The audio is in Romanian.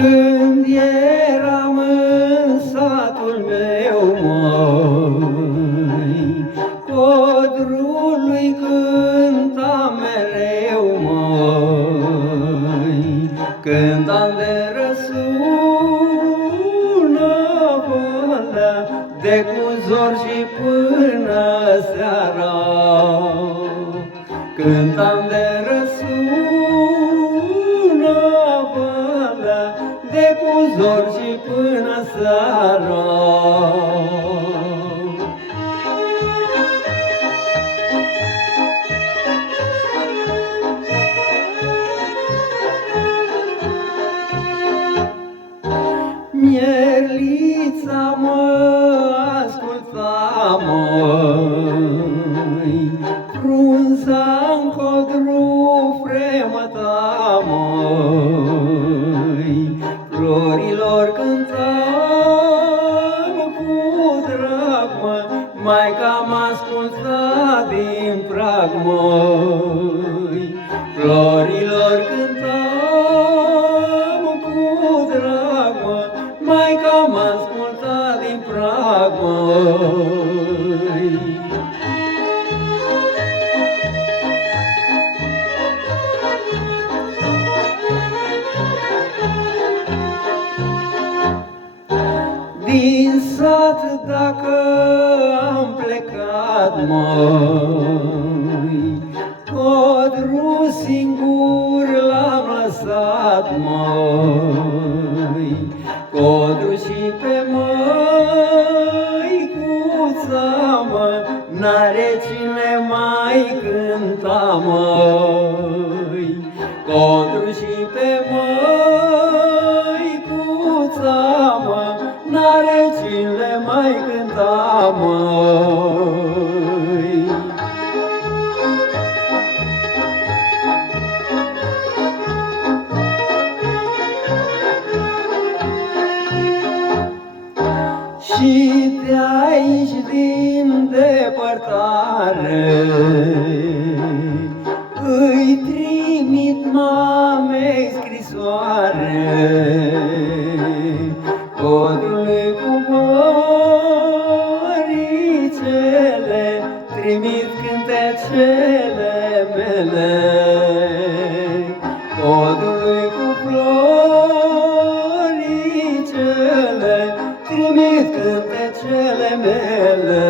Când eram în satul meu, măi, codrului cântam mereu, măi, cântam de răsună până de cu zor și până seara. Cântam de răsună până de cu zor și până seara. Mierlița mă asculta, măi, frunza-n codru fremăta, măi, florilor cântam cu drag, mă, Maica m-a ascultat din prag, măi, florilor cântam cu drag, mă, Maica m-a ascultat din prag, măi. Din sat dacă am plecat, măi, codru singur l-am lăsat, măi, codru și pe măicuța, mă, n-are cine mai cânta, măi, codru și pe măicuța, mă, n-are cine mai cânta, măi. Și de aici din depărtare îi trimit mamei scrisoare, codrului cu măricele, trimit cântecele mele, codrului cu floricele, trimit cântecele mele.